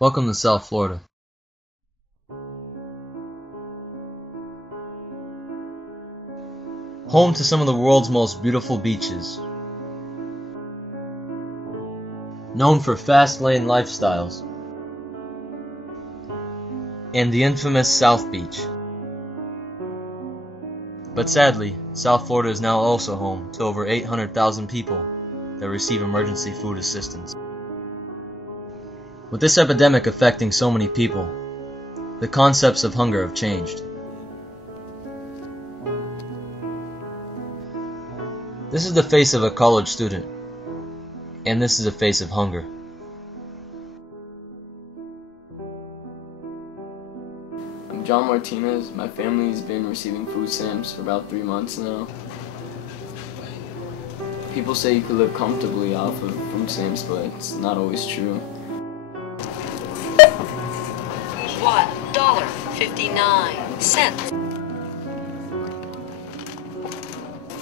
Welcome to South Florida. Home to some of the world's most beautiful beaches. Known for fast lane lifestyles. And the infamous South Beach. But sadly, South Florida is now also home to over 800,000 people that receive emergency food assistance. With this epidemic affecting so many people, the concepts of hunger have changed. This is the face of a college student, and this is a face of hunger. I'm John Martinez. My family's been receiving food stamps for about 3 months now. People say you could live comfortably off of food stamps, but it's not always true. $1.59.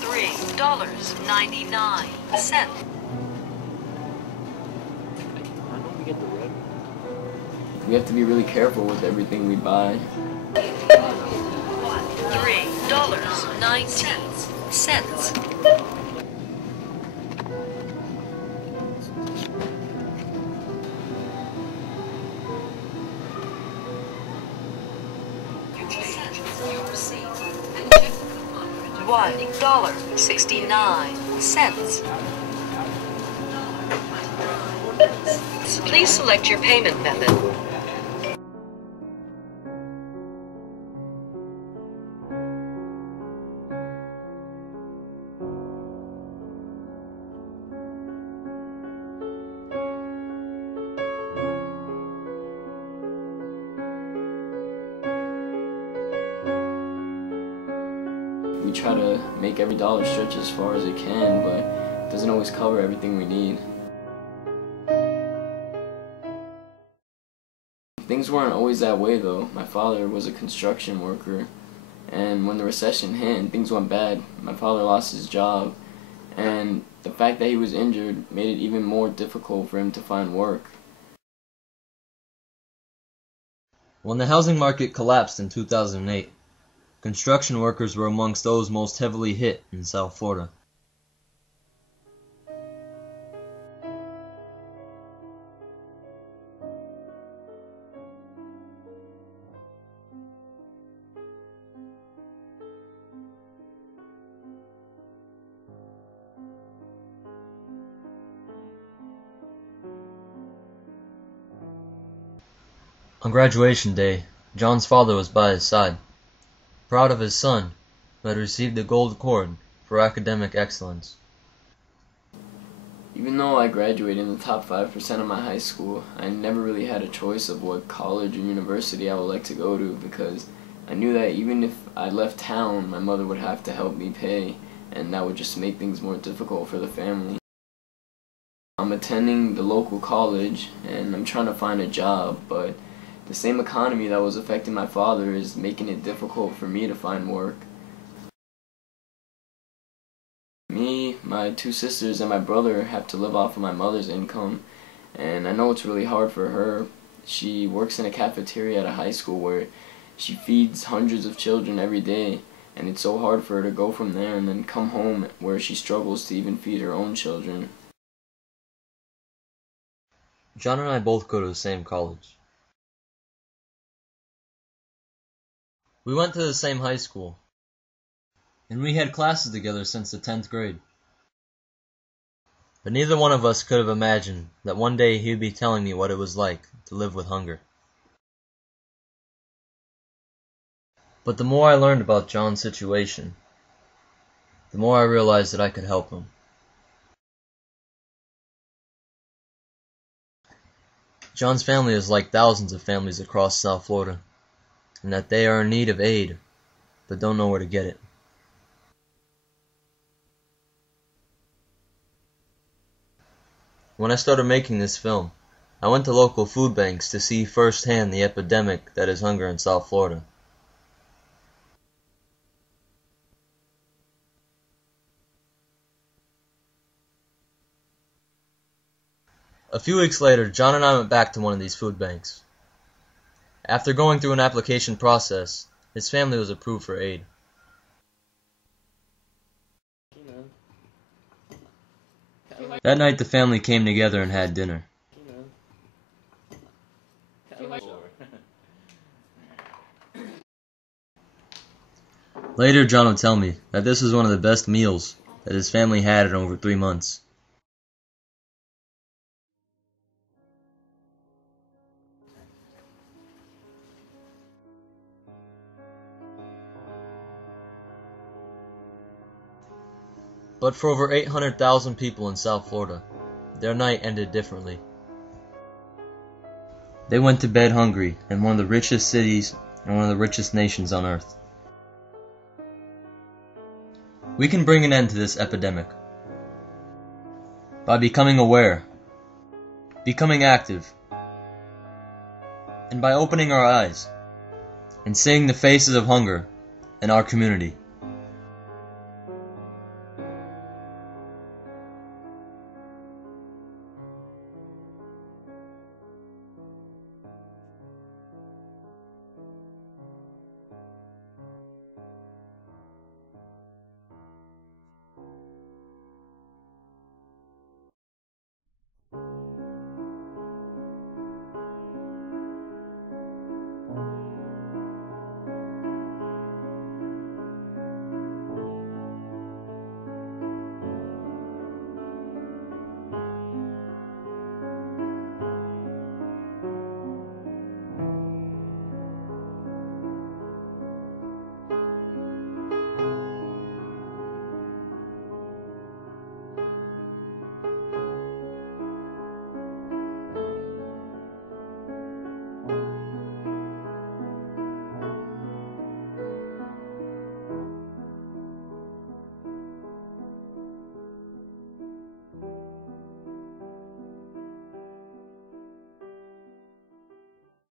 $3.99. We have to be really careful with everything we buy. $3.19. $1.69. Please select your payment method. We try to make every dollar stretch as far as it can, but it doesn't always cover everything we need. Things weren't always that way though. My father was a construction worker, and when the recession hit and things went bad, my father lost his job, and the fact that he was injured made it even more difficult for him to find work. When the housing market collapsed in 2008, construction workers were amongst those most heavily hit in South Florida. On graduation day, John's father was by his side, proud of his son, who had received the gold cord for academic excellence. Even though I graduated in the top 5% of my high school, I never really had a choice of what college or university I would like to go to, because I knew that even if I left town, my mother would have to help me pay, and that would just make things more difficult for the family. I'm attending the local college, and I'm trying to find a job, but the same economy that was affecting my father is making it difficult for me to find work. Me, my 2 sisters, and my brother have to live off of my mother's income, and I know it's really hard for her. She works in a cafeteria at a high school where she feeds hundreds of children every day, and it's so hard for her to go from there and then come home where she struggles to even feed her own children. John and I both go to the same college. We went to the same high school, and we had classes together since the 10th grade. But neither one of us could have imagined that one day he'd be telling me what it was like to live with hunger. But the more I learned about John's situation, the more I realized that I could help him. John's family is like thousands of families across South Florida, and that they are in need of aid, but don't know where to get it. When I started making this film, I went to local food banks to see firsthand the epidemic that is hunger in South Florida. A few weeks later, John and I went back to one of these food banks. After going through an application process, his family was approved for aid. That night the family came together and had dinner. Later John would tell me that this was one of the best meals that his family had in over 3 months. But for over 800,000 people in South Florida, their night ended differently. They went to bed hungry in one of the richest cities and one of the richest nations on earth. We can bring an end to this epidemic by becoming aware, becoming active, and by opening our eyes and seeing the faces of hunger in our community.